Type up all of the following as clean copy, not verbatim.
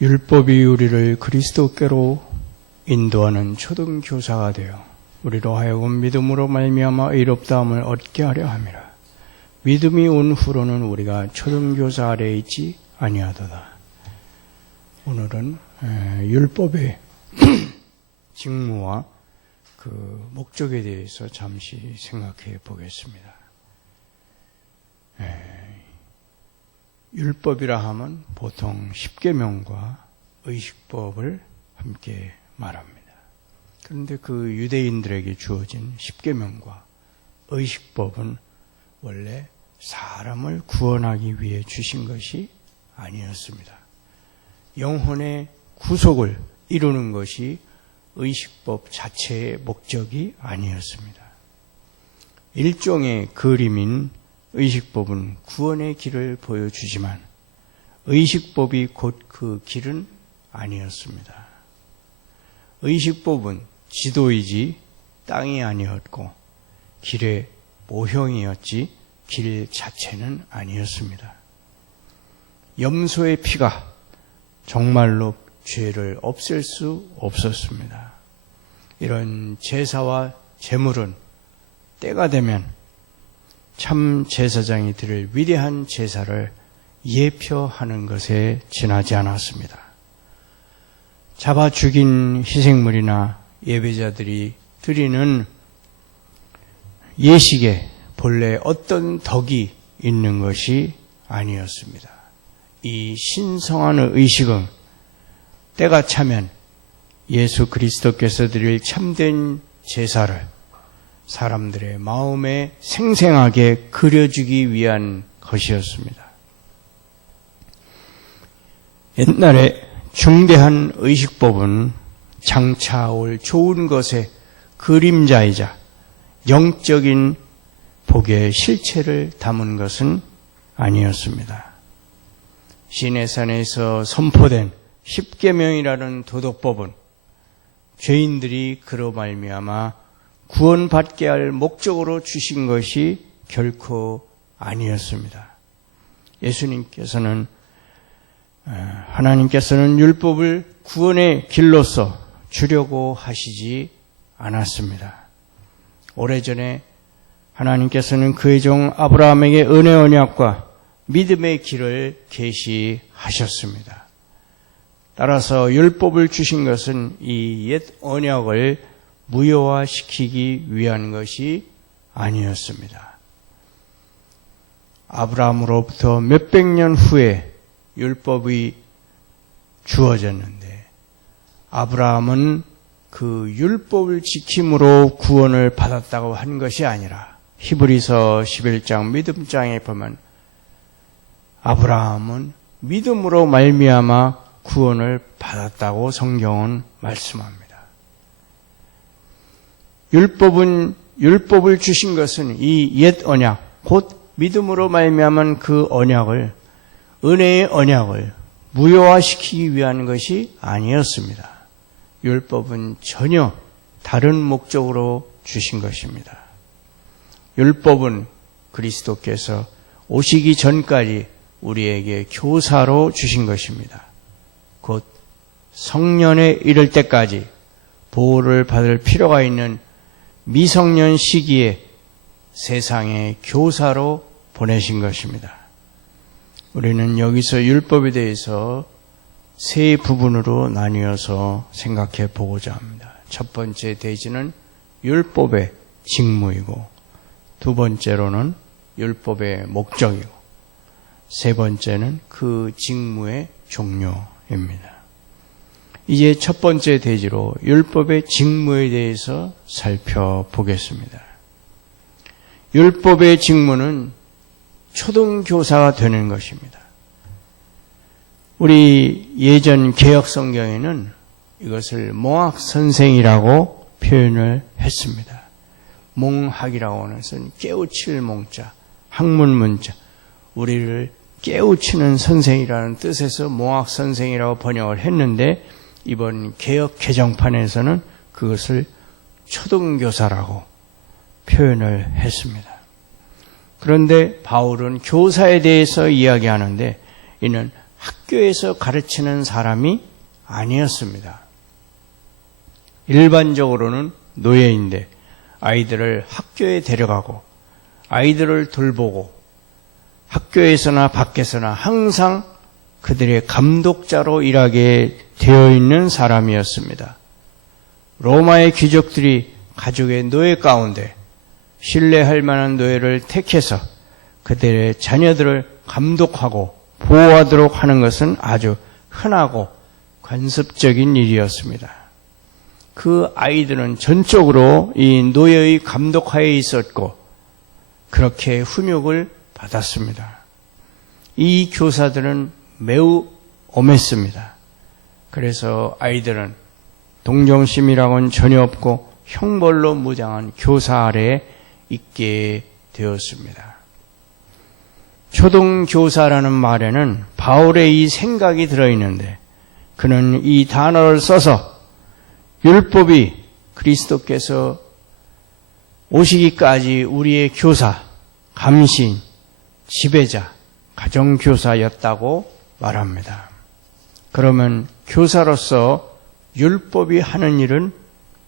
율법이 우리를 그리스도께로 인도하는 초등교사가 되어 우리로 하여금 믿음으로 말미암아 의롭다함을 얻게 하려 함이라. 믿음이 온 후로는 우리가 초등교사 아래에 있지 아니하도다. 오늘은 율법의 직무와 그 목적에 대해서 잠시 생각해 보겠습니다. 율법이라 하면 보통 십계명과 의식법을 함께 말합니다. 그런데 그 유대인들에게 주어진 십계명과 의식법은 원래 사람을 구원하기 위해 주신 것이 아니었습니다. 영혼의 구속을 이루는 것이 의식법 자체의 목적이 아니었습니다. 일종의 그림인 의식법은 구원의 길을 보여주지만 의식법이 곧 그 길은 아니었습니다. 의식법은 지도이지 땅이 아니었고 길의 모형이었지 길 자체는 아니었습니다. 염소의 피가 정말로 죄를 없앨 수 없었습니다. 이런 제사와 제물은 때가 되면 참 제사장이 드릴 위대한 제사를 예표하는 것에 지나지 않았습니다. 잡아 죽인 희생물이나 예배자들이 드리는 예식에 본래 어떤 덕이 있는 것이 아니었습니다. 이 신성한 의식은 때가 차면 예수 그리스도께서 드릴 참된 제사를 사람들의 마음에 생생하게 그려주기 위한 것이었습니다. 옛날에 중대한 의식법은 장차 올 좋은 것의 그림자이자 영적인 복의 실체를 담은 것은 아니었습니다. 시내산에서 선포된 십계명이라는 도덕법은 죄인들이 그로 말미암아 구원받게 할 목적으로 주신 것이 결코 아니었습니다. 하나님께서는 율법을 구원의 길로서 주려고 하시지 않았습니다. 오래전에 하나님께서는 그의 종 아브라함에게 은혜 언약과 믿음의 길을 계시하셨습니다. 따라서 율법을 주신 것은 이 옛 언약을 무효화시키기 위한 것이 아니었습니다. 아브라함으로부터 몇백 년 후에 율법이 주어졌는데 아브라함은 그 율법을 지킴으로 구원을 받았다고 한 것이 아니라 히브리서 11장 믿음장에 보면 아브라함은 믿음으로 말미암아 구원을 받았다고 성경은 말씀합니다. 율법을 주신 것은 이 옛 언약, 곧 믿음으로 말미암은 그 언약을, 은혜의 언약을 무효화시키기 위한 것이 아니었습니다. 율법은 전혀 다른 목적으로 주신 것입니다. 율법은 그리스도께서 오시기 전까지 우리에게 교사로 주신 것입니다. 곧 성년에 이를 때까지 보호를 받을 필요가 있는 미성년 시기에 세상의 교사로 보내신 것입니다. 우리는 여기서 율법에 대해서 세 부분으로 나뉘어서 생각해 보고자 합니다. 첫 번째 대지는 율법의 직무이고, 두 번째로는 율법의 목적이고, 세 번째는 그 직무의 종료입니다. 이제 첫 번째 대지로 율법의 직무에 대해서 살펴보겠습니다. 율법의 직무는 초등교사가 되는 것입니다. 우리 예전 개혁성경에는 이것을 몽학선생이라고 표현을 했습니다. 몽학이라고 하는 것은 깨우칠 몽자, 학문문자, 우리를 깨우치는 선생이라는 뜻에서 몽학선생이라고 번역을 했는데 이번 개혁 개정판에서는 그것을 초등교사라고 표현을 했습니다. 그런데 바울은 교사에 대해서 이야기하는데 이는 학교에서 가르치는 사람이 아니었습니다. 일반적으로는 노예인데 아이들을 학교에 데려가고 아이들을 돌보고 학교에서나 밖에서나 항상 그들의 감독자로 일하게 되어 있는 사람이었습니다. 로마의 귀족들이 가족의 노예 가운데 신뢰할 만한 노예를 택해서 그들의 자녀들을 감독하고 보호하도록 하는 것은 아주 흔하고 관습적인 일이었습니다. 그 아이들은 전적으로 이 노예의 감독하에 있었고 그렇게 훈육을 받았습니다. 이 교사들은 매우 엄했습니다. 그래서 아이들은 동정심이라고는 전혀 없고 형벌로 무장한 교사 아래에 있게 되었습니다. 초등교사라는 말에는 바울의 이 생각이 들어있는데 그는 이 단어를 써서 율법이 그리스도께서 오시기까지 우리의 교사, 감시인, 지배자, 가정교사였다고 말합니다. 그러면 교사로서 율법이 하는 일은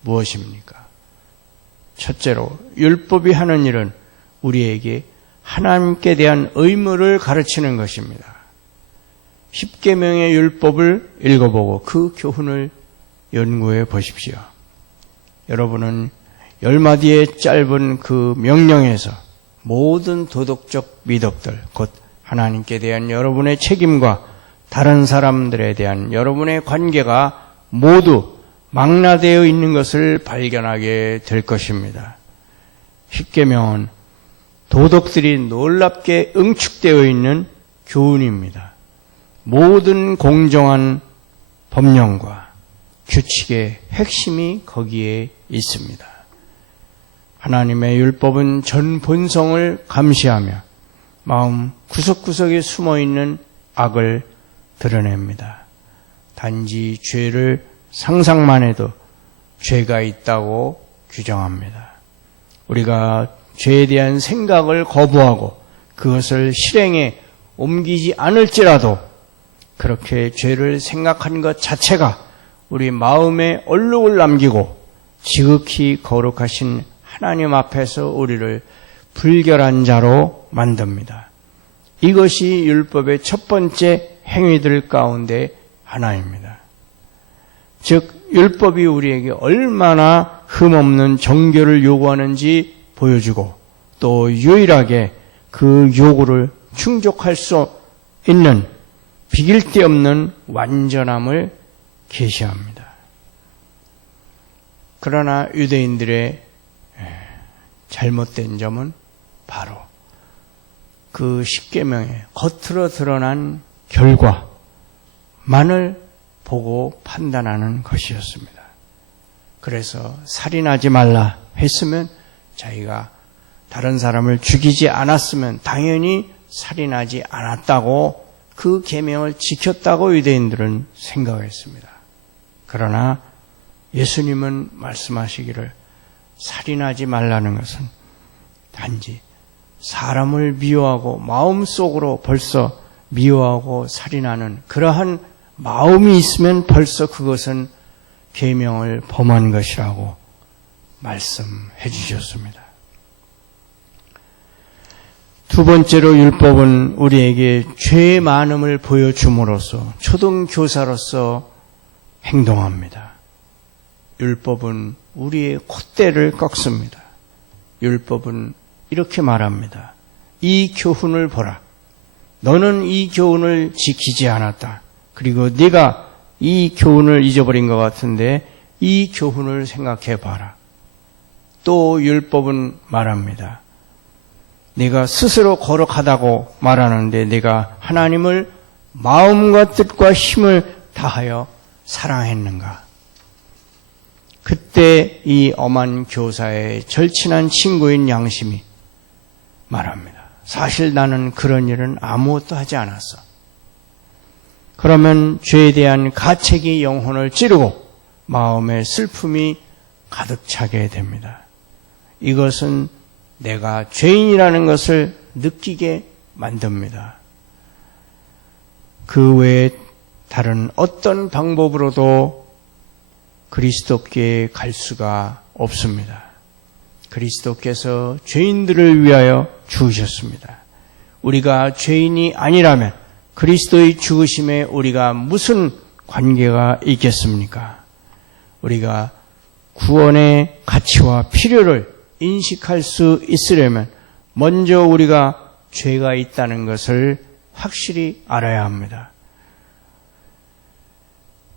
무엇입니까? 첫째로 율법이 하는 일은 우리에게 하나님께 대한 의무를 가르치는 것입니다. 십계명의 율법을 읽어보고 그 교훈을 연구해 보십시오. 여러분은 10마디의 짧은 그 명령에서 모든 도덕적 미덕들, 곧 하나님께 대한 여러분의 책임과 다른 사람들에 대한 여러분의 관계가 모두 망라되어 있는 것을 발견하게 될 것입니다. 십계명은 도덕들이 놀랍게 응축되어 있는 교훈입니다. 모든 공정한 법령과 규칙의 핵심이 거기에 있습니다. 하나님의 율법은 전 본성을 감시하며 마음 구석구석에 숨어있는 악을 드러냅니다. 단지 죄를 상상만 해도 죄가 있다고 규정합니다. 우리가 죄에 대한 생각을 거부하고 그것을 실행에 옮기지 않을지라도 그렇게 죄를 생각하는 것 자체가 우리 마음에 얼룩을 남기고 지극히 거룩하신 하나님 앞에서 우리를 불결한 자로 만듭니다. 이것이 율법의 첫 번째 행위들 가운데 하나입니다. 즉 율법이 우리에게 얼마나 흠없는 정결을 요구하는지 보여주고 또 유일하게 그 요구를 충족할 수 있는 비길 데 없는 완전함을 계시합니다. 그러나 유대인들의 잘못된 점은 바로 그 십계명의 겉으로 드러난 결과만을 보고 판단하는 것이었습니다. 그래서 살인하지 말라 했으면 자기가 다른 사람을 죽이지 않았으면 당연히 살인하지 않았다고 그 계명을 지켰다고 유대인들은 생각했습니다. 그러나 예수님은 말씀하시기를 살인하지 말라는 것은 단지 사람을 미워하고 마음속으로 벌써 미워하고 살인하는 그러한 마음이 있으면 벌써 그것은 계명을 범한 것이라고 말씀해 주셨습니다. 두 번째로 율법은 우리에게 죄의 많음을 보여줌으로써 초등교사로서 행동합니다. 율법은 우리의 콧대를 꺾습니다. 율법은 이렇게 말합니다. 이 교훈을 보라. 너는 이 교훈을 지키지 않았다. 그리고 네가 이 교훈을 잊어버린 것 같은데 이 교훈을 생각해 봐라. 또 율법은 말합니다. 네가 스스로 거룩하다고 말하는데 네가 하나님을 마음과 뜻과 힘을 다하여 사랑했는가? 그때 이 엄한 교사의 절친한 친구인 양심이 말합니다. 사실 나는 그런 일은 아무것도 하지 않았어. 그러면 죄에 대한 가책이 영혼을 찌르고 마음에 슬픔이 가득 차게 됩니다. 이것은 내가 죄인이라는 것을 느끼게 만듭니다. 그 외에 다른 어떤 방법으로도 그리스도께 갈 수가 없습니다. 그리스도께서 죄인들을 위하여 죽으셨습니다. 우리가 죄인이 아니라면 그리스도의 죽으심에 우리가 무슨 관계가 있겠습니까? 우리가 구원의 가치와 필요를 인식할 수 있으려면 먼저 우리가 죄가 있다는 것을 확실히 알아야 합니다.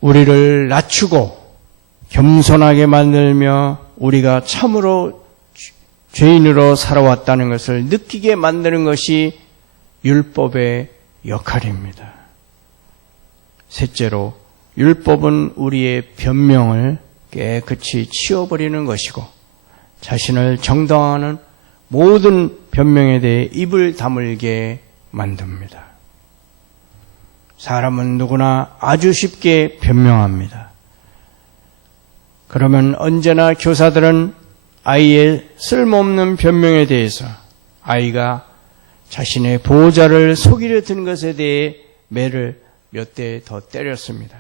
우리를 낮추고 겸손하게 만들며 우리가 참으로 죄인으로 살아왔다는 것을 느끼게 만드는 것이 율법의 역할입니다. 셋째로, 율법은 우리의 변명을 깨끗이 치워버리는 것이고 자신을 정당화하는 모든 변명에 대해 입을 다물게 만듭니다. 사람은 누구나 아주 쉽게 변명합니다. 그러면 언제나 교사들은 아이의 쓸모없는 변명에 대해서 아이가 자신의 보호자를 속이려 든 것에 대해 매를 몇 대 더 때렸습니다.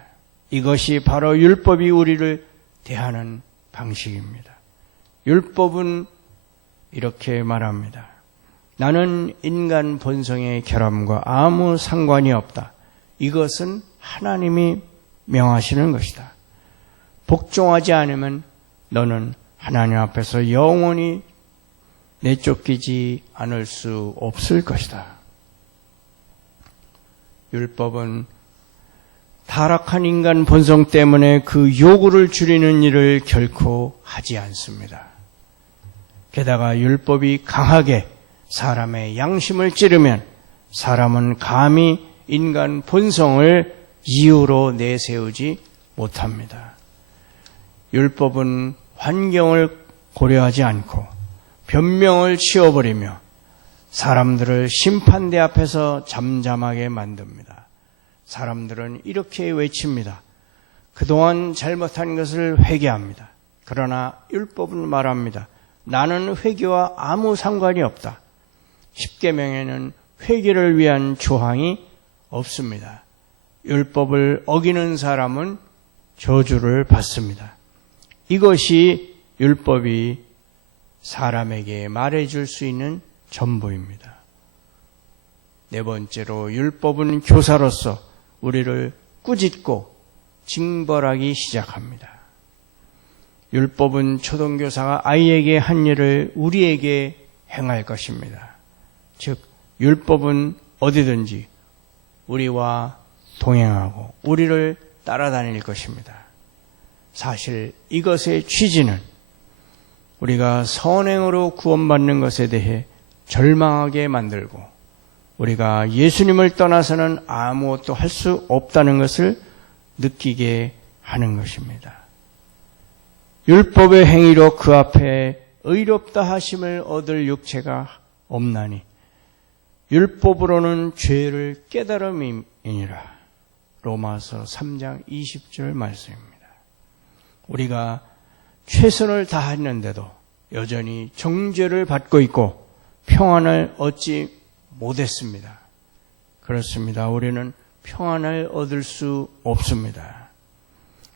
이것이 바로 율법이 우리를 대하는 방식입니다. 율법은 이렇게 말합니다. 나는 인간 본성의 결함과 아무 상관이 없다. 이것은 하나님이 명하시는 것이다. 복종하지 않으면 너는 하나님 앞에서 영원히 내쫓기지 않을 수 없을 것이다. 율법은 타락한 인간 본성 때문에 그 요구를 줄이는 일을 결코 하지 않습니다. 게다가 율법이 강하게 사람의 양심을 찌르면 사람은 감히 인간 본성을 이유로 내세우지 못합니다. 율법은 환경을 고려하지 않고 변명을 치워버리며 사람들을 심판대 앞에서 잠잠하게 만듭니다. 사람들은 이렇게 외칩니다. 그동안 잘못한 것을 회개합니다. 그러나 율법은 말합니다. 나는 회개와 아무 상관이 없다. 십계명에는 회개를 위한 조항이 없습니다. 율법을 어기는 사람은 저주를 받습니다. 이것이 율법이 사람에게 말해줄 수 있는 전부입니다. 네 번째로, 율법은 교사로서 우리를 꾸짖고 징벌하기 시작합니다. 율법은 초등교사가 아이에게 한 일을 우리에게 행할 것입니다. 즉, 율법은 어디든지 우리와 동행하고 우리를 따라다닐 것입니다. 사실 이것의 취지는 우리가 선행으로 구원받는 것에 대해 절망하게 만들고 우리가 예수님을 떠나서는 아무것도 할 수 없다는 것을 느끼게 하는 것입니다. 율법의 행위로 그 앞에 의롭다 하심을 얻을 육체가 없나니 율법으로는 죄를 깨달음이니라. 로마서 3장 20절 말씀입니다. 우리가 최선을 다했는데도 여전히 정죄를 받고 있고 평안을 얻지 못했습니다. 그렇습니다. 우리는 평안을 얻을 수 없습니다.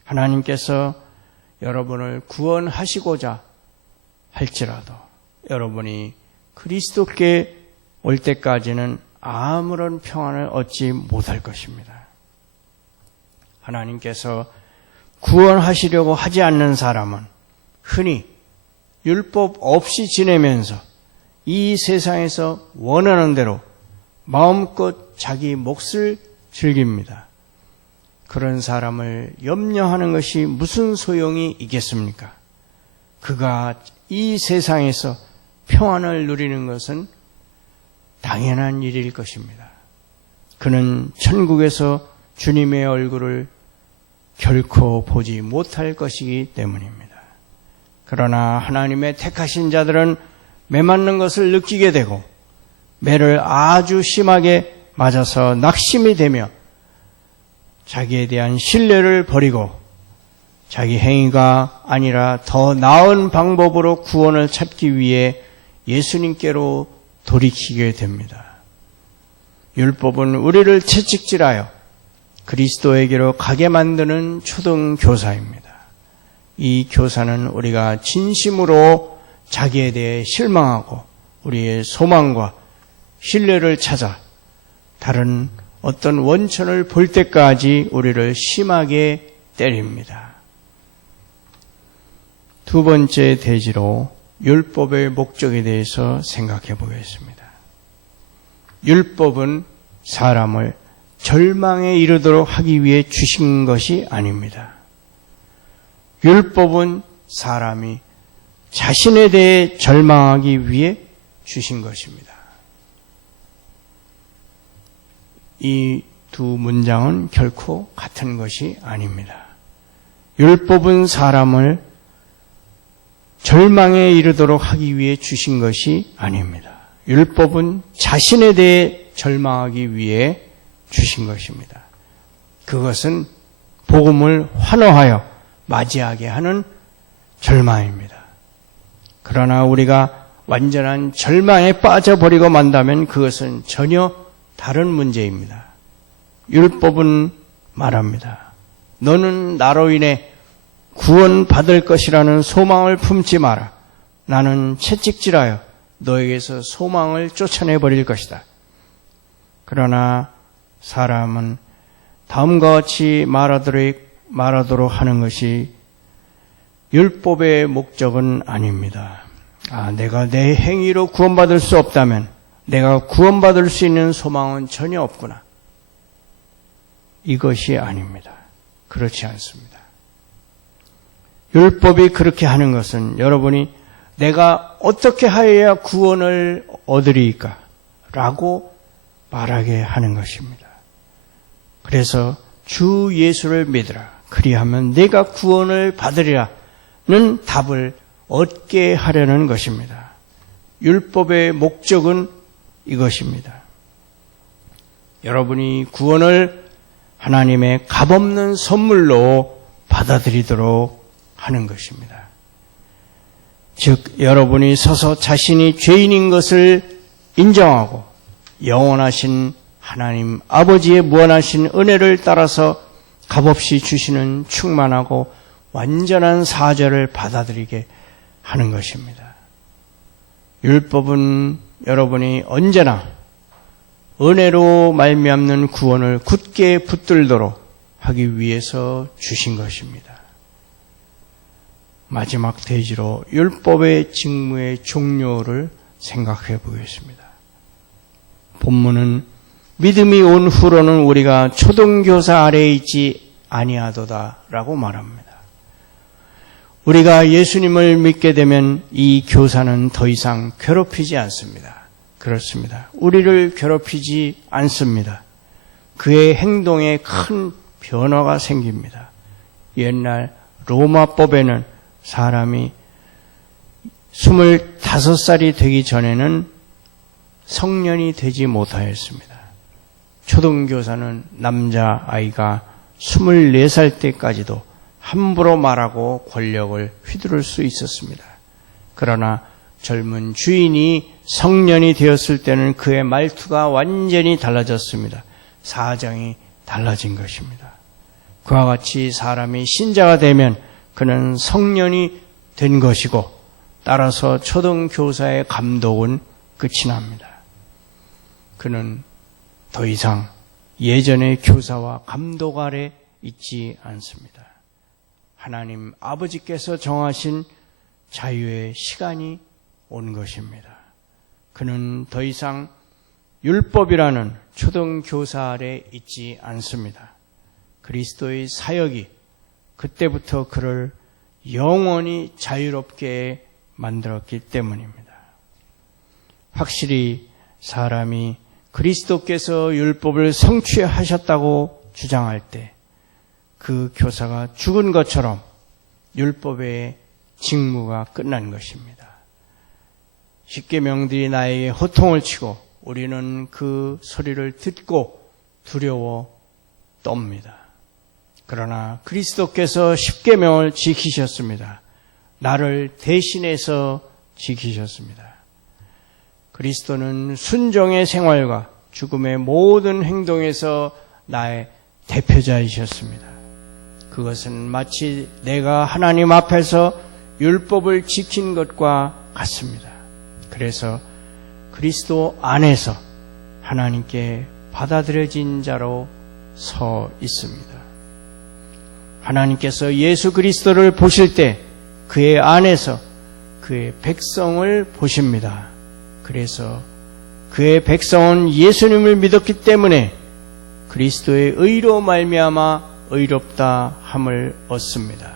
하나님께서 여러분을 구원하시고자 할지라도 여러분이 그리스도께 올 때까지는 아무런 평안을 얻지 못할 것입니다. 하나님께서 구원하시려고 하지 않는 사람은 흔히 율법 없이 지내면서 이 세상에서 원하는 대로 마음껏 자기 몫을 즐깁니다. 그런 사람을 염려하는 것이 무슨 소용이 있겠습니까? 그가 이 세상에서 평안을 누리는 것은 당연한 일일 것입니다. 그는 천국에서 주님의 얼굴을 결코 보지 못할 것이기 때문입니다. 그러나 하나님의 택하신 자들은 매맞는 것을 느끼게 되고 매를 아주 심하게 맞아서 낙심이 되며 자기에 대한 신뢰를 버리고 자기 행위가 아니라 더 나은 방법으로 구원을 찾기 위해 예수님께로 돌이키게 됩니다. 율법은 우리를 채찍질하여 그리스도에게로 가게 만드는 초등교사입니다. 이 교사는 우리가 진심으로 자기에 대해 실망하고 우리의 소망과 신뢰를 찾아 다른 어떤 원천을 볼 때까지 우리를 심하게 때립니다. 두 번째 대지로 율법의 목적에 대해서 생각해 보겠습니다. 율법은 사람을 절망에 이르도록 하기 위해 주신 것이 아닙니다. 율법은 사람이 자신에 대해 절망하기 위해 주신 것입니다. 이 두 문장은 결코 같은 것이 아닙니다. 율법은 사람을 절망에 이르도록 하기 위해 주신 것이 아닙니다. 율법은 자신에 대해 절망하기 위해 주신 것입니다. 그것은 복음을 환호하여 맞이하게 하는 절망입니다. 그러나 우리가 완전한 절망에 빠져버리고 만다면 그것은 전혀 다른 문제입니다. 율법은 말합니다. 너는 나로 인해 구원받을 것이라는 소망을 품지 마라. 나는 채찍질하여 너에게서 소망을 쫓아내버릴 것이다. 그러나 사람은 다음과 같이 말하도록 하는 것이 율법의 목적은 아닙니다. 내가 내 행위로 구원받을 수 없다면 내가 구원받을 수 있는 소망은 전혀 없구나. 이것이 아닙니다. 그렇지 않습니다. 율법이 그렇게 하는 것은 여러분이 내가 어떻게 하여야 구원을 얻으리까? 라고 말하게 하는 것입니다. 그래서 주 예수를 믿으라. 그리하면 내가 구원을 받으리라는 답을 얻게 하려는 것입니다. 율법의 목적은 이것입니다. 여러분이 구원을 하나님의 값없는 선물로 받아들이도록 하는 것입니다. 즉 여러분이 서서 자신이 죄인인 것을 인정하고 영원하신 하나님 아버지의 무한하신 은혜를 따라서 값없이 주시는 충만하고 완전한 사죄를 받아들이게 하는 것입니다. 율법은 여러분이 언제나 은혜로 말미암는 구원을 굳게 붙들도록 하기 위해서 주신 것입니다. 마지막 대지로 율법의 직무의 종료를 생각해 보겠습니다. 본문은 믿음이 온 후로는 우리가 초등교사 아래에 있지 아니하도다 라고 말합니다. 우리가 예수님을 믿게 되면 이 교사는 더 이상 괴롭히지 않습니다. 그렇습니다. 우리를 괴롭히지 않습니다. 그의 행동에 큰 변화가 생깁니다. 옛날 로마법에는 사람이 25살이 되기 전에는 성년이 되지 못하였습니다. 초등교사는 남자아이가 24살 때까지도 함부로 말하고 권력을 휘두를 수 있었습니다. 그러나 젊은 주인이 성년이 되었을 때는 그의 말투가 완전히 달라졌습니다. 사정이 달라진 것입니다. 그와 같이 사람이 신자가 되면 그는 성년이 된 것이고 따라서 초등교사의 감독은 끝이 납니다. 그는 더 이상 예전의 교사와 감독 아래 있지 않습니다. 하나님 아버지께서 정하신 자유의 시간이 온 것입니다. 그는 더 이상 율법이라는 초등교사 아래 있지 않습니다. 그리스도의 사역이 그때부터 그를 영원히 자유롭게 만들었기 때문입니다. 확실히 사람이 그리스도께서 율법을 성취하셨다고 주장할 때 그 교사가 죽은 것처럼 율법의 직무가 끝난 것입니다. 십계명들이 나에게 호통을 치고 우리는 그 소리를 듣고 두려워 떱니다. 그러나 그리스도께서 십계명을 지키셨습니다. 나를 대신해서 지키셨습니다. 그리스도는 순종의 생활과 죽음의 모든 행동에서 나의 대표자이셨습니다. 그것은 마치 내가 하나님 앞에서 율법을 지킨 것과 같습니다. 그래서 그리스도 안에서 하나님께 받아들여진 자로 서 있습니다. 하나님께서 예수 그리스도를 보실 때 그의 안에서 그의 백성을 보십니다. 그래서 그의 백성은 예수님을 믿었기 때문에 그리스도의 의로 말미암아 의롭다 함을 얻습니다.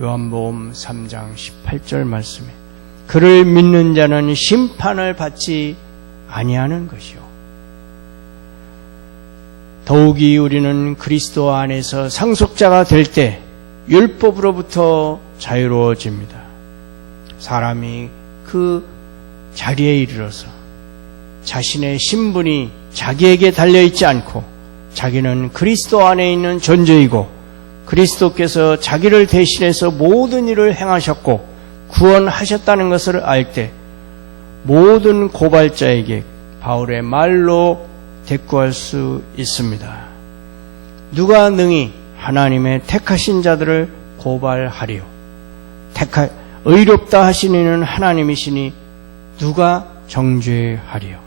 요한복음 3장 18절 말씀에 그를 믿는 자는 심판을 받지 아니하는 것이요. 더욱이 우리는 그리스도 안에서 상속자가 될 때 율법으로부터 자유로워집니다. 사람이 그 자리에 이르러서 자신의 신분이 자기에게 달려있지 않고 자기는 그리스도 안에 있는 존재이고 그리스도께서 자기를 대신해서 모든 일을 행하셨고 구원하셨다는 것을 알 때 모든 고발자에게 바울의 말로 대꾸할 수 있습니다. 누가 능히 하나님의 택하신 자들을 고발하리요. 의롭다 하신 이는 하나님이시니 누가 정죄하리요.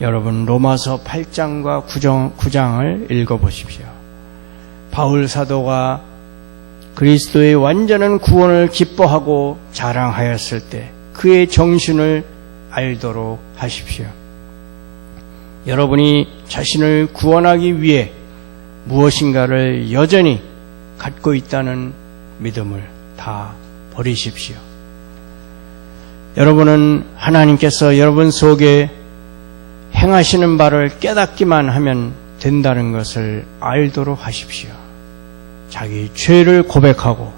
여러분 로마서 8장과 9장을 읽어보십시오. 바울 사도가 그리스도의 완전한 구원을 기뻐하고 자랑하였을 때 그의 정신을 알도록 하십시오. 여러분이 자신을 구원하기 위해 무엇인가를 여전히 갖고 있다는 믿음을 다 버리십시오. 여러분은 하나님께서 여러분 속에 행하시는 바를 깨닫기만 하면 된다는 것을 알도록 하십시오. 자기 죄를 고백하고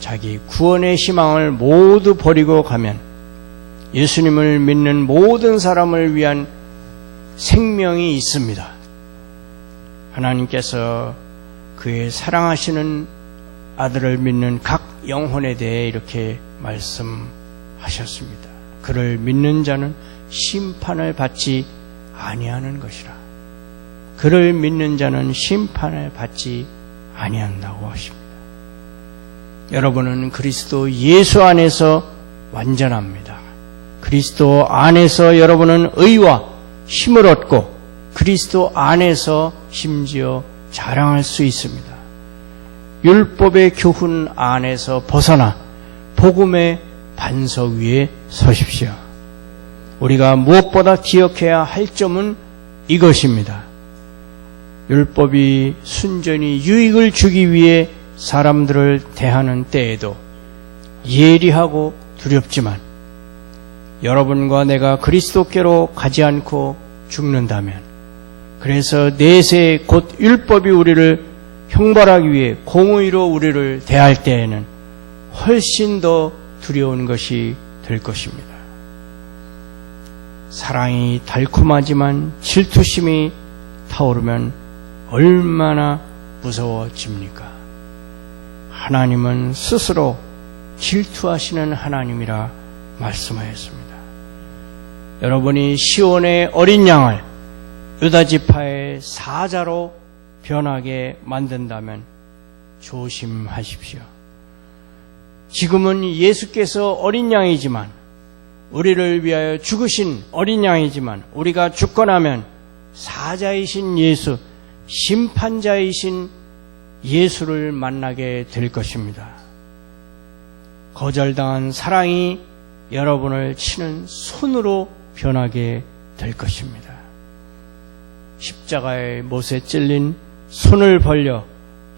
자기 구원의 희망을 모두 버리고 가면 예수님을 믿는 모든 사람을 위한 생명이 있습니다. 하나님께서 그의 사랑하시는 아들을 믿는 각 영혼에 대해 이렇게 말씀하셨습니다. 그를 믿는 자는 심판을 받지 아니하는 것이라. 그를 믿는 자는 심판을 받지 아니한다고 하십니다. 여러분은 그리스도 예수 안에서 완전합니다. 그리스도 안에서 여러분은 의와 힘을 얻고 그리스도 안에서 심지어 자랑할 수 있습니다. 율법의 교훈 안에서 벗어나 복음의 반석 위에 서십시오. 우리가 무엇보다 기억해야 할 점은 이것입니다. 율법이 순전히 유익을 주기 위해 사람들을 대하는 때에도 예리하고 두렵지만 여러분과 내가 그리스도께로 가지 않고 죽는다면, 그래서 내세 곧 율법이 우리를 형벌하기 위해 공의로 우리를 대할 때에는 훨씬 더 두려운 것이 될 것입니다. 사랑이 달콤하지만 질투심이 타오르면 얼마나 무서워집니까? 하나님은 스스로 질투하시는 하나님이라 말씀하였습니다. 여러분이 시온의 어린 양을 유다지파의 사자로 변하게 만든다면 조심하십시오. 지금은 예수께서 어린 양이지만, 우리를 위하여 죽으신 어린 양이지만, 우리가 죽고 나면 사자이신 예수, 심판자이신 예수를 만나게 될 것입니다. 거절당한 사랑이 여러분을 치는 손으로 변하게 될 것입니다. 십자가의 못에 찔린 손을 벌려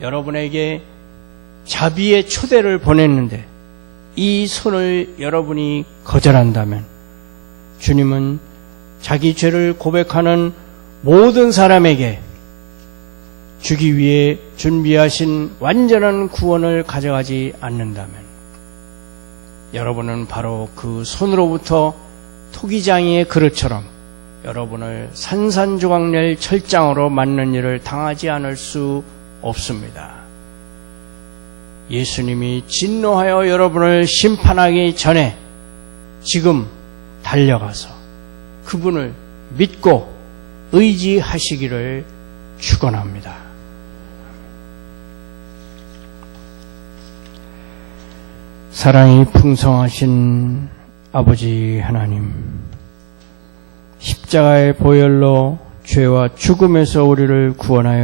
여러분에게 자비의 초대를 보냈는데 이 손을 여러분이 거절한다면 주님은 자기 죄를 고백하는 모든 사람에게 주기 위해 준비하신 완전한 구원을 가져가지 않는다면 여러분은 바로 그 손으로부터 토기장이의 그릇처럼 여러분을 산산조각낼 철장으로 맞는 일을 당하지 않을 수 없습니다. 예수님이 진노하여 여러분을 심판하기 전에 지금 달려가서 그분을 믿고 의지하시기를 축원합니다. 사랑이 풍성하신 아버지 하나님, 십자가의 보혈로 죄와 죽음에서 우리를 구원하여